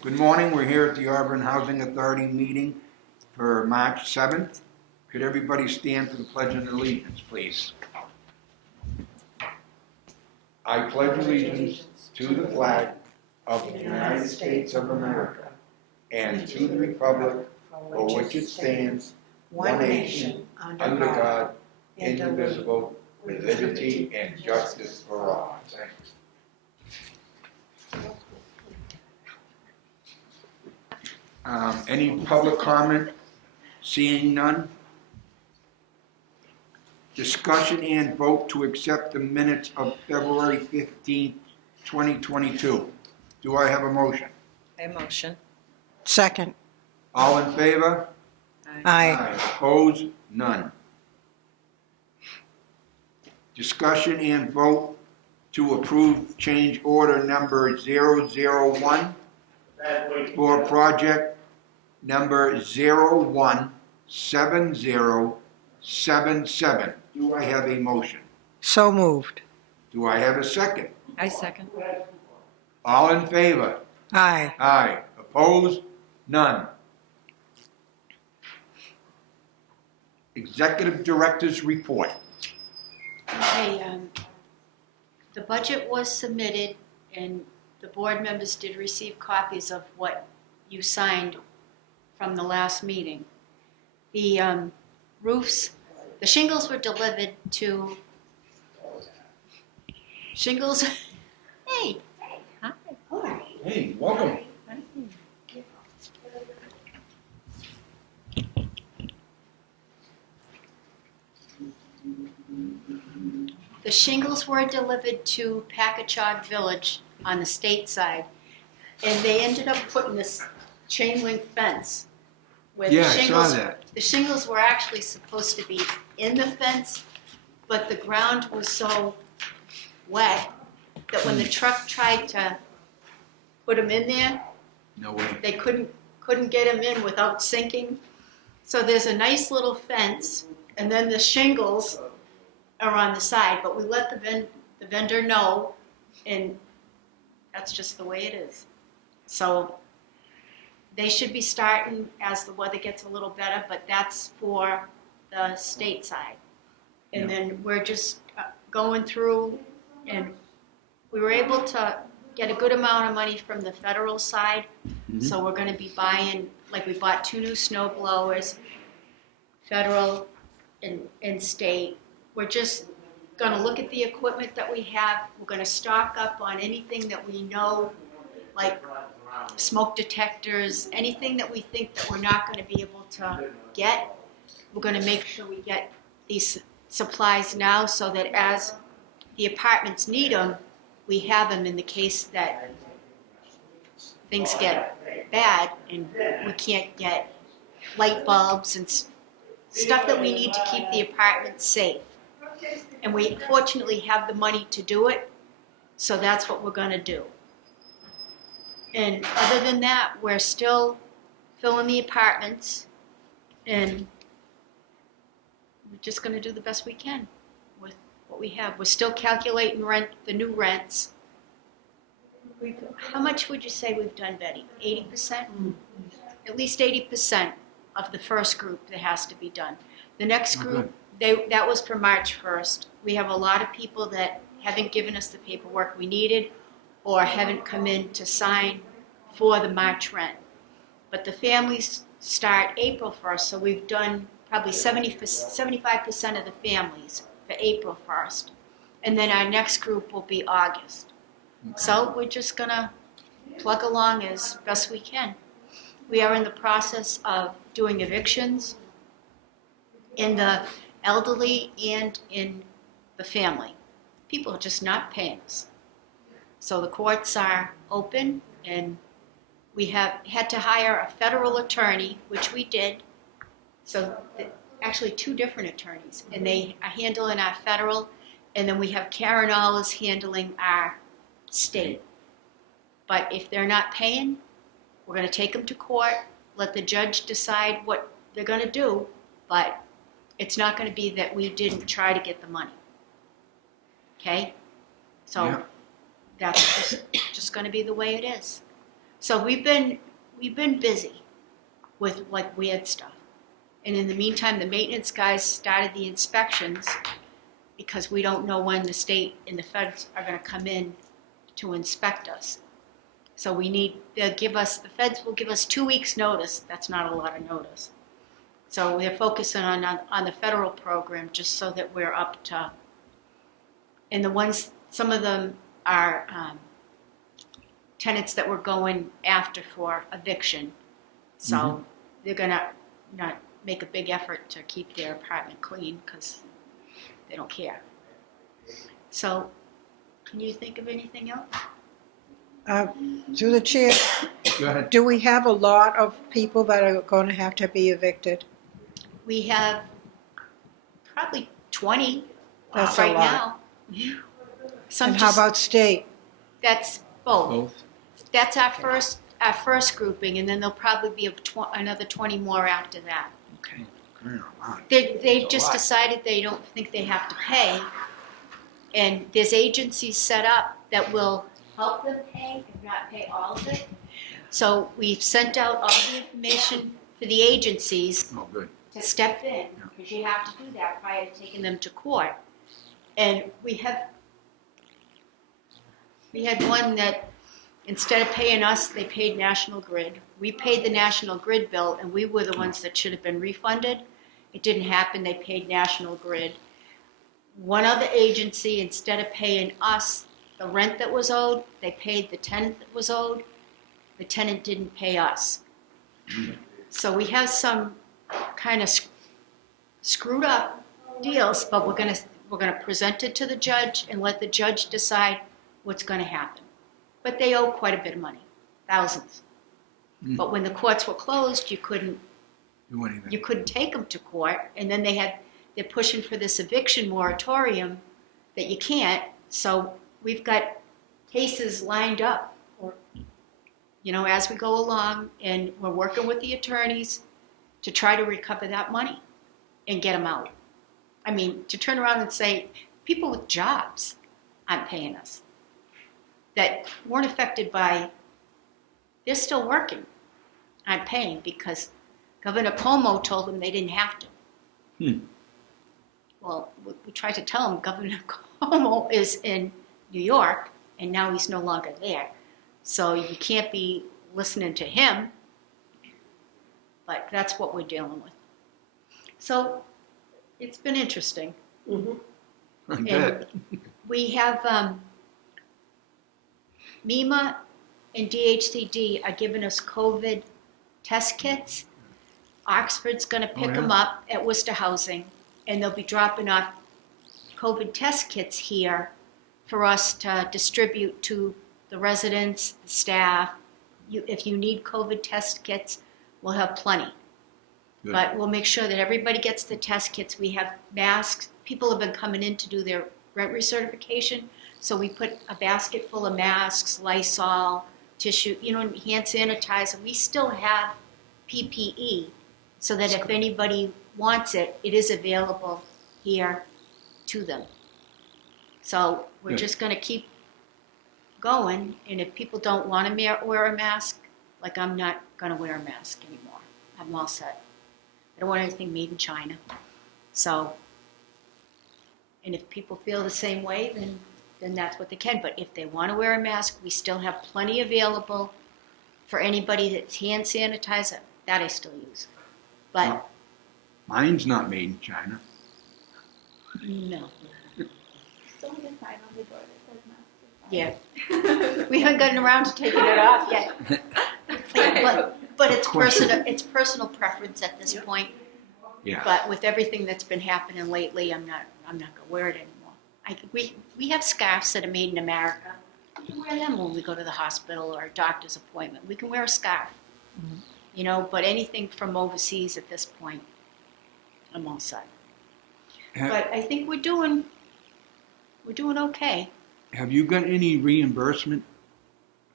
Good morning, we're here at the Auburn Housing Authority meeting for March 7th. Could everybody stand for the Pledge of Allegiance, please? I pledge allegiance to the flag of the United States of America and to the republic for which it stands, one nation, under God, indivisible, with liberty and justice for all. Thanks. Any public comment? Seeing none. Discussion and vote to accept the minutes of February 15th, 2022. Do I have a motion? A motion. Second. All in favor? Aye. Opposed? None. Discussion and vote to approve change order number 001 for project number 017077. Do I have a motion? So moved. Do I have a second? I second. All in favor? Aye. Aye. Opposed? None. Executive Director's Report. Okay, the budget was submitted and the board members did receive copies of what you signed from the last meeting. The roofs, the shingles were delivered to shingles. Hey. Hi. Hey, welcome. The shingles were delivered to Packagug Village on the state side, and they ended up putting this chain link fence where Yeah, I saw that. the shingles were actually supposed to be in the fence, but the ground was so wet that when the truck tried to put them in there, No way. they couldn't get them in without sinking. So there's a nice little fence, and then the shingles are on the side, but we let the vendor know, and that's just the way it is. So they should be starting as the weather gets a little better, but that's for the state side. And then we're just going through, and we were able to get a good amount of money from the federal side. So we're going to be buying, like we bought 2 new snow blowers, federal and state. We're just going to look at the equipment that we have. We're going to stock up on anything that we know, like smoke detectors, anything that we think that we're not going to be able to get. We're going to make sure we get these supplies now so that as the apartments need them, we have them in the case that things get bad and we can't get light bulbs and stuff that we need to keep the apartments safe. And we fortunately have the money to do it, so that's what we're going to do. And other than that, we're still filling the apartments, and we're just going to do the best we can with what we have. We're still calculating the new rents. How much would you say we've done, Betty? 80%? At least 80% of the first group that has to be done. The next group, that was for March 1st. We have a lot of people that haven't given us the paperwork we needed or haven't come in to sign for the March rent. But the families start April 1st, so we've done probably 75% of the families for April 1st. And then our next group will be August. So we're just going to plug along as best we can. We are in the process of doing evictions in the elderly and in the family. People are just not paying us. So the courts are open, and we have had to hire a federal attorney, which we did. So actually 2 different attorneys, and they are handling our federal, and then we have Karen Allers handling our state. But if they're not paying, we're going to take them to court, let the judge decide what they're going to do, but it's not going to be that we didn't try to get the money. Okay? So that's just going to be the way it is. So we've been busy with like weird stuff. And in the meantime, the maintenance guys started the inspections because we don't know when the state and the feds are going to come in to inspect us. So the feds will give us 2 weeks notice. That's not a lot of notice. So they're focusing on the federal program just so that we're up to, and some of them are tenants that we're going after for eviction. So they're going to not make a big effort to keep their apartment clean because they don't care. So can you think of anything else? Through the chair, Go ahead. do we have a lot of people that are going to have to be evicted? We have probably 20 That's a right lot. now. Some And how about state? that's both. Both. That's our first grouping, and then there'll probably be another 20 more after that. Okay. Wow. They've That's a just lot. decided they don't think they have to pay, and there's agencies set up that will help them pay, if not pay all of it. So we've sent out all the information for the agencies Oh, good. to step in, because you have to do that prior to taking them to court. And we had one that instead of paying us, they paid National Grid. We paid the National Grid bill, and we were the ones that should have been refunded. It didn't happen. They paid National Grid. One other agency, instead of paying us the rent that was owed, they paid the tenant that was owed. The tenant didn't pay us. So we have some kind of screwed up deals, but we're gonna present it to the judge and let the judge decide what's going to happen. But they owe quite a bit of money, thousands. But when the courts were closed, you couldn't take them to court, and then they're pushing for this eviction moratorium that you can't. So we've got cases lined up, as we go along, and we're working with the attorneys to try to recover that money and get them out. I mean, to turn around and say people with jobs aren't paying us, that weren't affected by, they're still working, aren't paying because Governor Cuomo told them they didn't have to. Well, we tried to tell them Governor Cuomo is in New York, and now he's no longer there. So you can't be listening to him, but that's what we're dealing with. So it's been interesting. I And bet. we have MEMA and DHCD are giving us COVID test kits. Oxford's going to pick them up at Worcester Housing, and they'll be dropping off COVID test kits here for us to distribute to the residents, the staff. If you need COVID test kits, we'll have plenty. Good. But we'll make sure that everybody gets the test kits. We have masks. People have been coming in to do their rent recertification. So we put a basket full of masks, Lysol, tissue, hand sanitizer. We still have PPE so that if anybody wants it, it is available here to them. So we're just going to keep going. And if people don't want to wear a mask, like I'm not going to wear a mask anymore. I'm all set. I don't want anything made in China. So, and if people feel the same way, then that's what they can. But if they want to wear a mask, we still have plenty available for anybody that's hand sanitizer. That I still use. But Mine's not made in China. no. Still have a sign on the door that says mask. Yeah. We haven't gotten around to taking it off yet. But it's personal preference at this point. Yeah. But with everything that's been happening lately, I'm not gonna wear it anymore. We have scarves that are made in America. We can wear them when we go to the hospital or a doctor's appointment. We can wear a scarf. But anything from overseas at this point, I'm all set. But I think we're doing okay. Have you got any reimbursement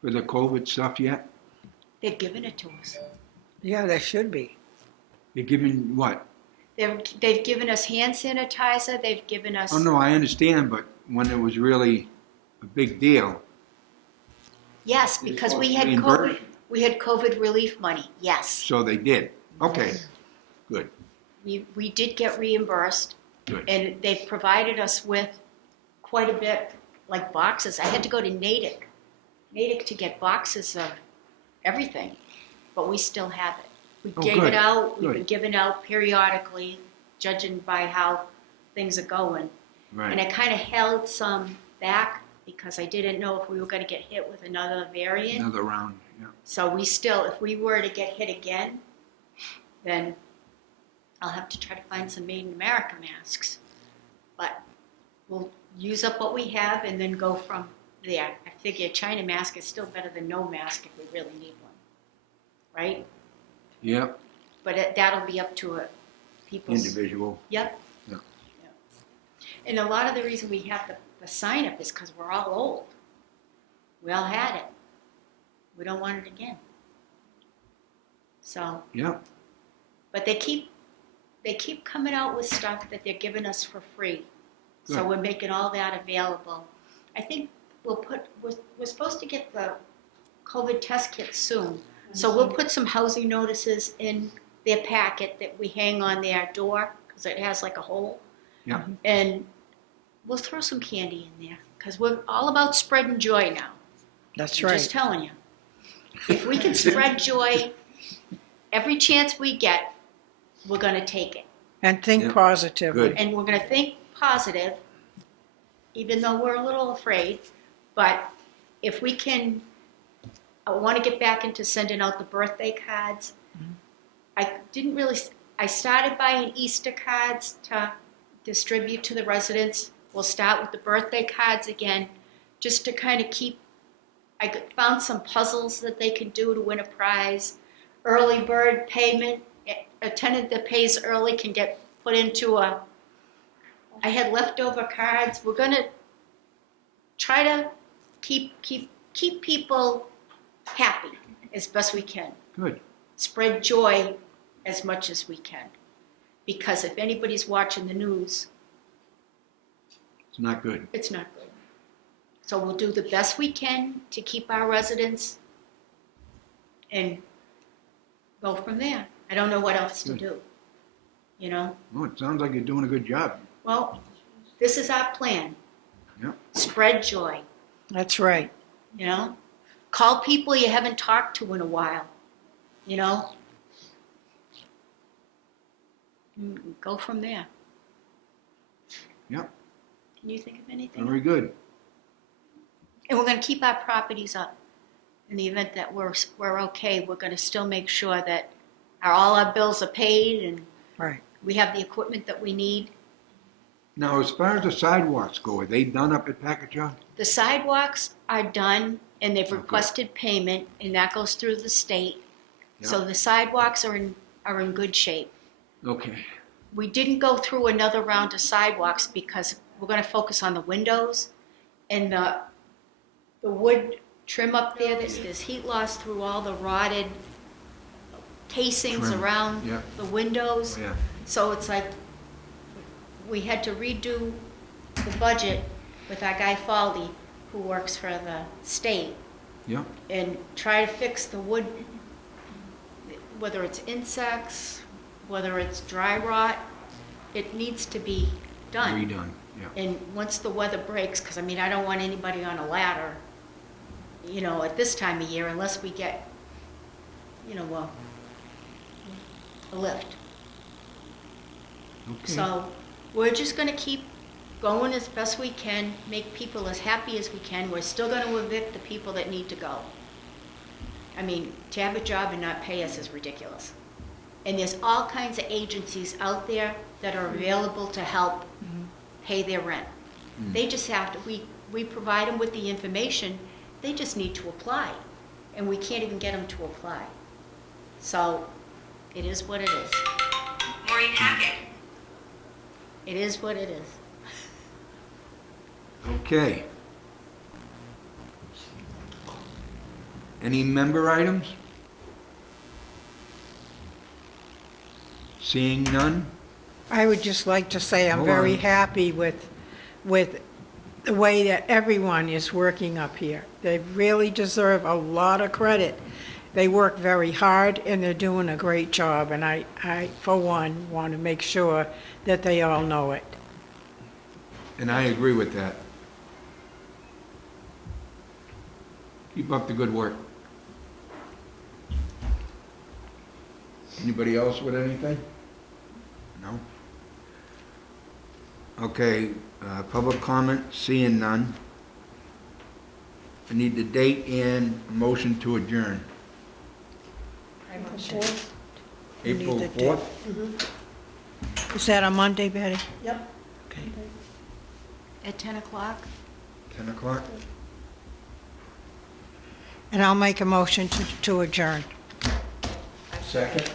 for the COVID stuff yet? They've given it to us. Yeah, there should be. You're giving what? They've given us hand sanitizer. They've given us. Oh no, I understand, but when it was really a big deal. Yes, because we had COVID. Reimbursement. We had COVID relief money, yes. So they did. Okay, good, We did get reimbursed, good. and they've provided us with quite a bit, like boxes. I had to go to Natick to get boxes of everything, but we still have it. We Oh, gave good, it out, we've good. been giving out periodically, judging by how things are going. And Right, I kind of held some back because I didn't know if we were going to get hit with another variant. another round, yeah. So we still, if we were to get hit again, then I'll have to try to find some Made in America masks. But we'll use up what we have and then go from there. I figure a China mask is still better than no mask if we really need one, right? Yep, But that'll be up to people's. individual. Yep. Yeah. Yep. And a lot of the reason we have the sign up is because we're all old. We all had it. We don't want it again. So, Yep, but they keep coming out with stuff that they're giving us for free. So Good. we're making all that available. I think we're supposed to get the COVID test kit soon. So we'll put some housing notices in their packet that we hang on their door because it has like a hole. Yeah. And we'll throw some candy in there because we're all about spreading joy now. That's I'm right. just telling you. If we can spread joy every chance we get, we're going to take it. And think Yeah. positively. Good. And we're going to think positive, even though we're a little afraid. But if we can, I want to get back into sending out the birthday cards. I started buying Easter cards to distribute to the residents. We'll start with the birthday cards again, just to kind of keep, found some puzzles that they can do to win a prize. Early bird payment, a tenant that pays early can get put into I had leftover cards. We're gonna try to keep people happy as best we can. good. Spread joy as much as we can. Because if anybody's watching the news, It's not good. it's not good. So we'll do the best we can to keep our residents and go from there. I don't know what else to Good. do, you know? Well, it sounds like you're doing a good job. Well, this is our plan. Yep. Spread joy, That's right. you know? Call people you haven't talked to in a while, you know? And go from there. Yep. Can you think of anything? Very good. And we're going to keep our properties up. In the event that we're okay, we're going to still make sure that all our bills are paid and Right. we have the equipment that we need. Now, as far as the sidewalks go, are they done up at Packagug? The sidewalks are done and they've Okay. requested payment and that goes through the state. So Yeah. the sidewalks are in good shape. Okay. We didn't go through another round of sidewalks because we're going to focus on the windows and the wood trim up there. There's heat loss through all the rotted casings Trim. around Yeah. the windows. Yeah. So it's like we had to redo the budget with our guy Faldy, who works for the state, Yeah. and try to fix the wood, whether it's insects, whether it's dry rot, it needs to be done. Redone. Yeah. And once the weather breaks, because I mean, I don't want anybody on a ladder, you know, at this time of year, unless we get, you know, a lift. Okay. So we're just going to keep going as best we can, make people as happy as we can. We're still going to evict the people that need to go. I mean, to have a job and not pay us is ridiculous. And there's all kinds of agencies out there that are available to help pay their rent. Mm. They just have to, we provide them with the information, they just need to apply. And we can't even get them to apply. So it is what it is. Morning packet. It is what it is. Okay. Any member items? Seeing none? I would just like to say I'm Hold very on. happy with the way that everyone is working up here. They really deserve a lot of credit. they work very hard and they're doing a great job. And I, for one, want to make sure that they all know it. And I agree with that. Keep up the good work. Anybody else with anything? No? Okay, public comment, seeing none. I need the date and a motion to adjourn. You need April the 4th? Is that on Monday, Betty? Yep. Okay. At 10 o'clock? 10 o'clock? And I'll make a motion to adjourn. Second?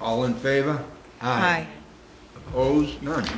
All in favor? Aye. Opposed? None.